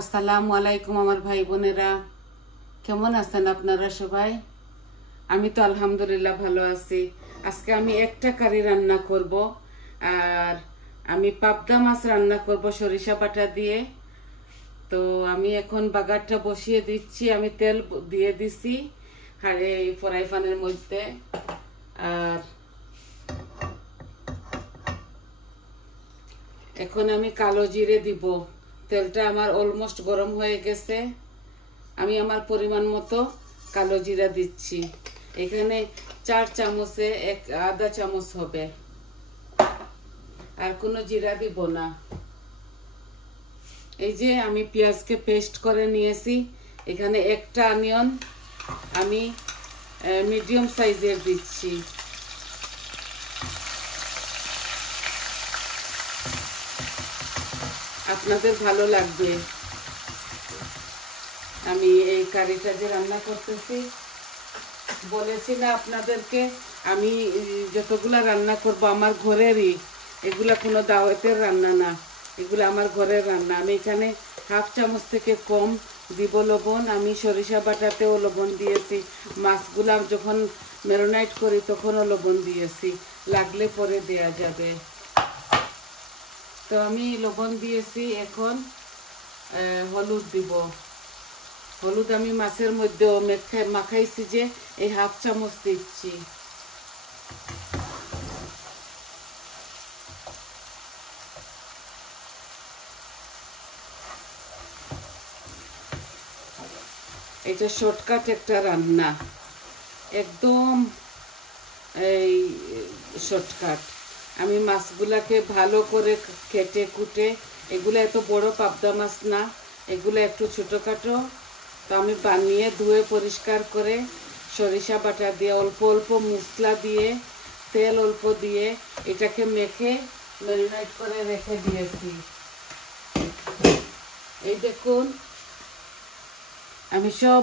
আসসালামু আলাইকুম আমার ভাই বোনেরা, কেমন আছেন আপনারা সবাই? আমি তো আলহামদুলিল্লাহ ভালো আছি। আজকে আমি একটা কারি রান্না করব, আর আমি পাবদা মাছ রান্না করব সরিষা বাটা দিয়ে। তো আমি এখন বাগারটা বসিয়ে দিচ্ছি। আমি তেল দিয়ে দিছি আর এই ফ্রাই প্যানের মধ্যে। আর এখন আমি কালো জিরে দিব। তেলটা আমার অলমোস্ট গরম হয়ে গেছে। আমি আমার পরিমাণ মতো কালো জিরা দিচ্ছি। এখানে 4 চামচে আধা চামচ হবে, আর কোনো জিরা দিব না। এই যে আমি পেঁয়াজকে পেস্ট করে নিয়েছি। এখানে একটা অনিয়ন আমি মিডিয়াম সাইজের দিচ্ছি। আপনাদের ভালো লাগবে। আমি এই কারিটা যে রান্না করতেছি, বলেছি না আপনাদেরকে, আমি যতগুলা রান্না করব আমার ঘরেরই, এগুলা কোনো দাওয়াতের রান্না না, এগুলো আমার ঘরের রান্না। আমি এখানে হাফ চামচ থেকে কম দিব লবণ। আমি সরিষা বাটাতেও লবণ দিয়েছি, মাছগুলা যখন ম্যারিনেট করি তখনও লবণ দিয়েছি, লাগলে পরে দেয়া যাবে। তো আমি লবণ দিয়েছি। এখন হলুদ দিব। হলুদ আমি মাছের মধ্যেও মাখাইছি, যে এই হাফ চামচ দিচ্ছি। এটা শর্টকাট একটা রান্না, একদম এই শর্টকাট। আমি মাছগুলাকে ভালো করে কেটে কুটে, এগুলো এত বড় পাবদা মাছ না, এগুলো একটু ছোটোখাটো। তো আমি বানিয়ে ধুয়ে পরিষ্কার করে সরিষা বাটা দিয়ে অল্প অল্প মশলা দিয়ে তেল অল্প দিয়ে এটাকে মেখে ম্যারিনেট করে রেখে দিয়েছি। এই দেখুন, আমি সব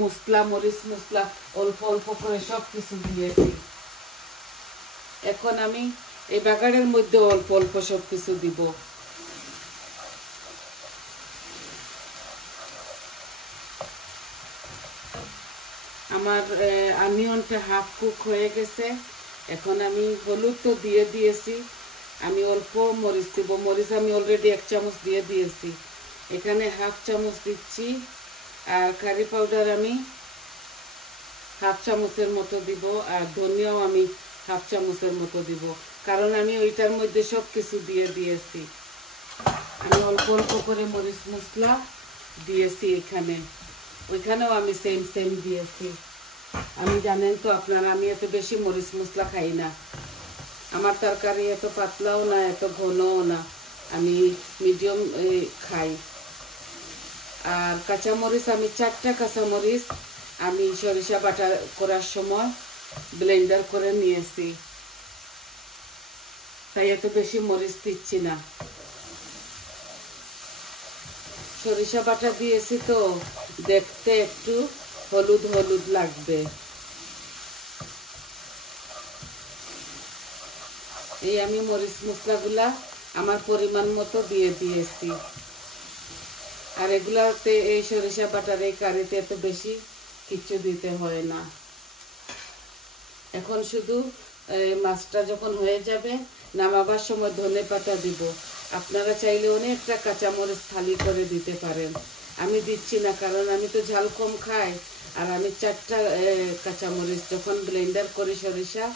মশলা, মরিচ মশলা অল্প অল্প করে সব কিছু দিয়েছি। এখন আমি এই বাগারের মধ্যে অল্প অল্প সব কিছু দিব। আমার অনিয়নটা হাফ কুক হয়ে গেছে। এখন আমি হলুদ তো দিয়ে দিয়েছি, আমি অল্প মরিচ দিব। মরিচ আমি অলরেডি 1 চামচ দিয়ে দিয়েছি, এখানে হাফ চামচ দিচ্ছি। আর কারি পাউডার আমি হাফ চামচের মতো দিব, আর ধনিয়াও আমি হাফ চামচের মতো দিব, কারণ আমি ওইটার মধ্যে সব কিছু দিয়ে দিয়েছি। আমি অল্প অল্প করে মরিচ মশলা দিয়েছি এখানে, ওইখানেও আমি সেম সেম দিয়েছি। আমি জানেন তো আপনারা, আমি এত বেশি মরিচ মশলা খাই না। আমার তরকারি এত পাতলাও না, এত ঘনও না, আমি মিডিয়াম খাই। আর কাঁচামরিচ আমি 4টা কাঁচামরিচ আমি সরিষা বাটা করার সময় ব্লেন্ডার করে নিয়েছি, তাই এত বেশি মরিচ দিচ্ছি না। সরিষা বাটা দিয়েছি তো দেখতে একটু হলুদ হলুদ লাগবে। এই আমি মরিচ মশলাগুলা আমার পরিমাণ মতো দিয়ে দিয়েছি। আর এগুলাতে, এই সরিষা বাটার এই কারিতে এত বেশি কিছু দিতে হয় না। এখন শুধু মাছটা যখন হয়ে যাবে, নামাবার সময় ধনে পাতা দিব। আপনারা চাইলে অনেকটা কাঁচামরিচ থালি করে দিতে পারেন, আমি দিচ্ছি না, কারণ আমি তো ঝাল কম খাই। আর আমি 4টা কাঁচামরিচ যখন ব্লেন্ডার করি সরিষা,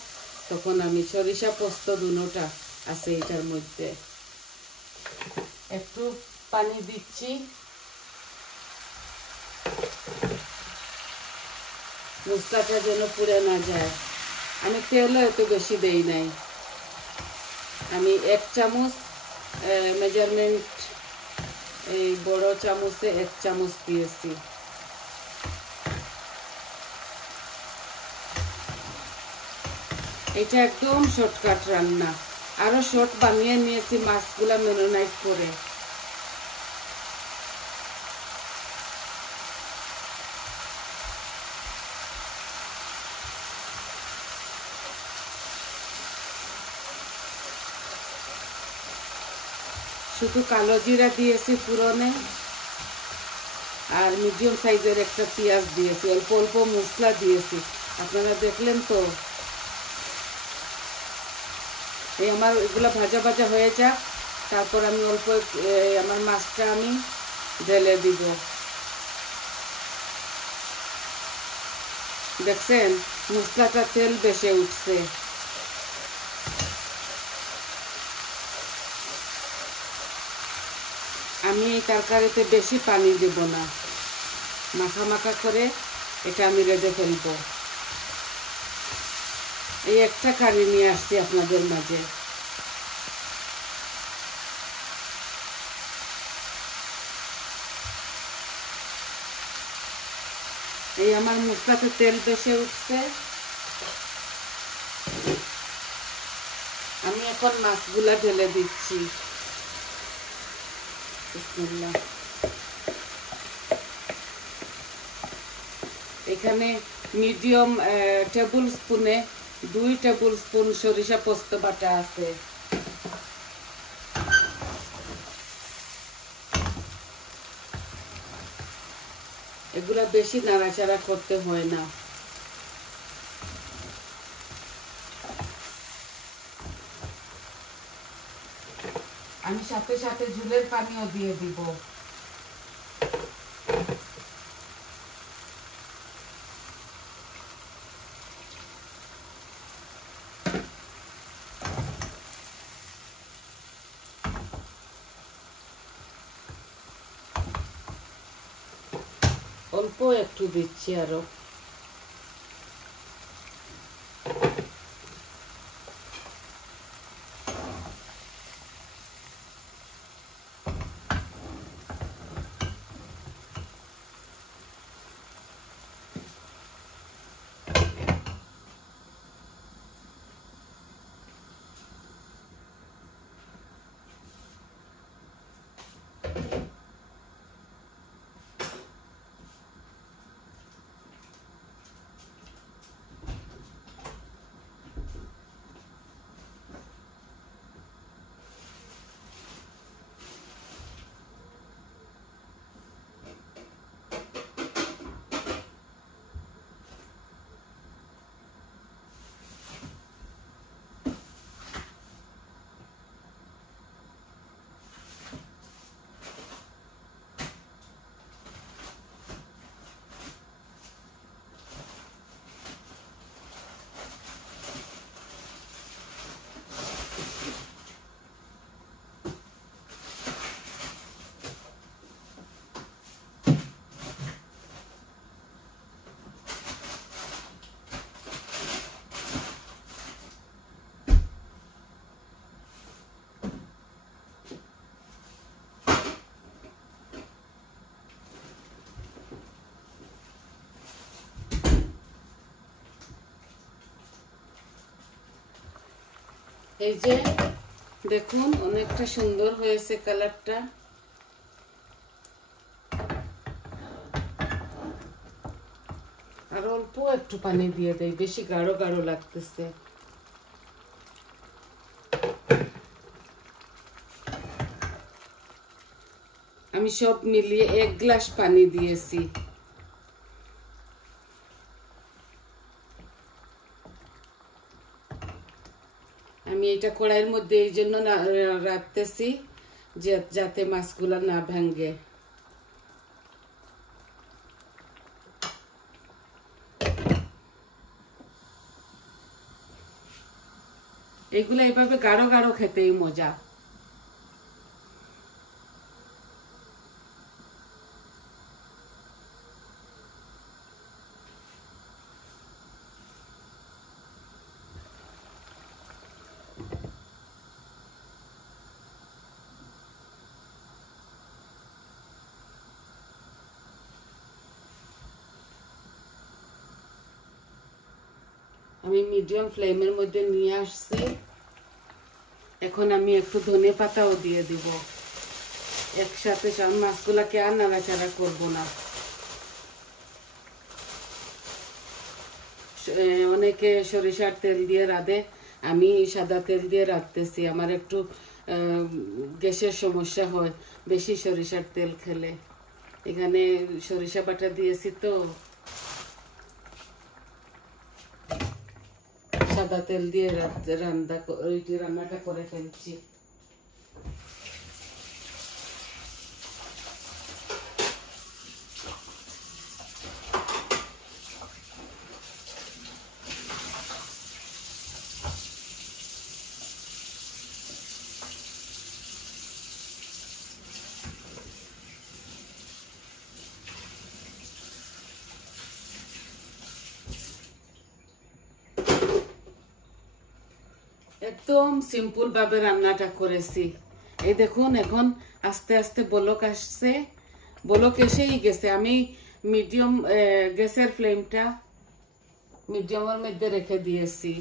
তখন আমি সরিষা পোস্ত দুটোটা আছে এটার মধ্যে। একটু পানি দিচ্ছি, মশলাটা যেন পুড়ে না যায়। আমি তেলও এত বেশি দেই নাই, আমি 1 চামচ মেজারমেন্ট, এই বড় চামচে 1 চামচ দিয়েছি। এটা একদম শর্টকাট রান্না, আরো শর্ট বানিয়ে নিয়েছি মাছগুলা ম্যারিনেট করে। শুধু কালো জিরা দিয়েছি ফোড়নে, আর মিডিয়াম সাইজের একটা পেঁয়াজ দিয়েছি, অল্প অল্প মশলা দিয়েছি, আপনারা দেখলেন তো। এই আমার এগুলো ভাজা ভাজা হয়ে যাক, তারপর আমি অল্প আমার মাছটা আমি ঢেলে দিব। দেখছেন মশলাটা তেল বেশি উঠছে। আমি এই তরকারিতে বেশি পানি দেব না, মাখা মাখা করে এটা আমি রেঁধে ফেলব। এই একটা কারি নিয়ে আসছি আপনাদের মাঝে। এই আমার মশলাতে তেল বেশি উঠছে। আমি এখন মাছগুলা ঢেলে দিচ্ছি। বিসমিল্লাহ। এখানে মিডিয়াম টেবিল স্পুনে 2 টেবিল স্পুন সরিষা পোস্ত বাটা আছে। এগুলা বেশি নাড়াচাড়া করতে হয় না। আমি সাথে সাথে ঝোলের পানিও দিয়ে দিব। অল্প একটু দিচ্ছি আরো। এই যে দেখুন অনেকটা সুন্দর হয়েছে কালারটা। আর অল্প একটু পানি দিয়ে দেই, বেশি গাঢ় গাঢ় লাগতেছে। আমি সব মিলিয়ে 1 গ্লাস পানি দিয়েছি। আমি এটা কড়াইয়ের মধ্যে এই জন্য রাখতেছি যাতে মাছগুলা না ভাঙে। এগুলো এভাবে গাঢ় গাঢ় খেতেই মজা। আমি মিডিয়াম ফ্লেমের মধ্যে নিয়ে আসছি। এখন আমি একটু ধনে পাতাও দিয়ে দিব একসাথে। সব মাছগুলাকে আর নাড়াচাড়া করবো না। অনেকে সরিষার তেল দিয়ে রাঁধে, আমি সাদা তেল দিয়ে রাঁধতেছি। আমার একটু গ্যাসের সমস্যা হয় বেশি সরিষার তেল খেলে। এখানে সরিষা বাটা দিয়েছি, তো সাদা তেল দিয়ে রান্নাটা করে ফেলছি। একদম সিম্পল ভাবে রান্নাটা করেছি। এই দেখুন এখন আস্তে আস্তে বলক আসছে, বলক এসেই গেছে। আমি মিডিয়াম গ্যাসের ফ্লেমটা মিডিয়ামের মধ্যে রেখে দিয়েছি।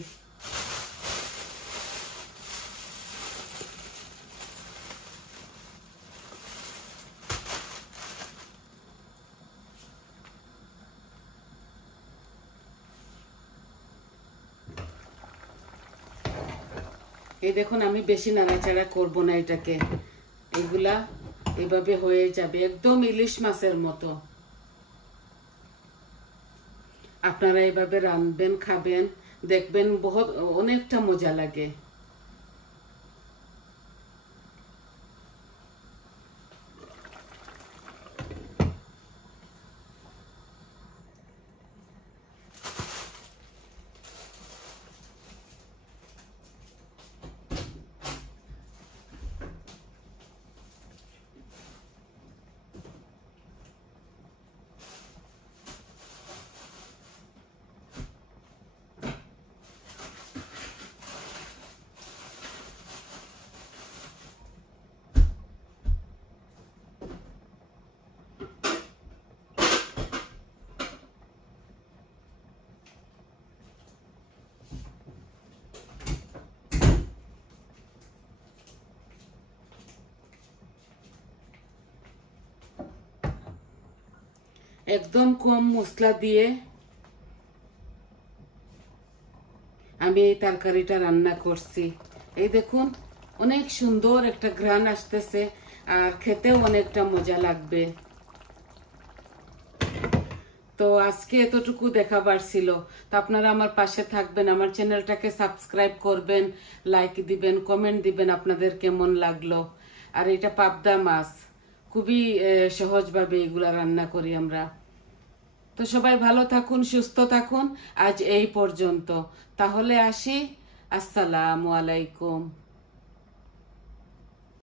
এই দেখুন আমি বেশি নাড়াচাড়া করব না এটাকে, এগুলা এইভাবে হয়ে যাবে একদম ইলিশ মাছের মতো। আপনারা এইভাবে রাঁধবেন, খাবেন, দেখবেন বহুত অনেকটা মজা লাগে। একদম কম মশলা দিয়ে আমি এই তরকারিটা রান্না করছি। এই দেখুন অনেক সুন্দর একটা ঘ্রাণ আসতেছে, আর খেতেও অনেকটা মজা লাগবে। তো আজকে এতটুকু দেখাবার ছিল। তো আপনারা আমার পাশে থাকবেন, আমার চ্যানেলটাকে সাবস্ক্রাইব করবেন, লাইক দিবেন, কমেন্ট দিবেন আপনাদের কেমন লাগলো। আর এটা পাবদা মাছ, খুবই সহজভাবে এগুলা রান্না করি আমরা। তো সবাই ভালো থাকুন, সুস্থ থাকুন। আজ এই পর্যন্ত, তাহলে আসি। আসসালামু আলাইকুম।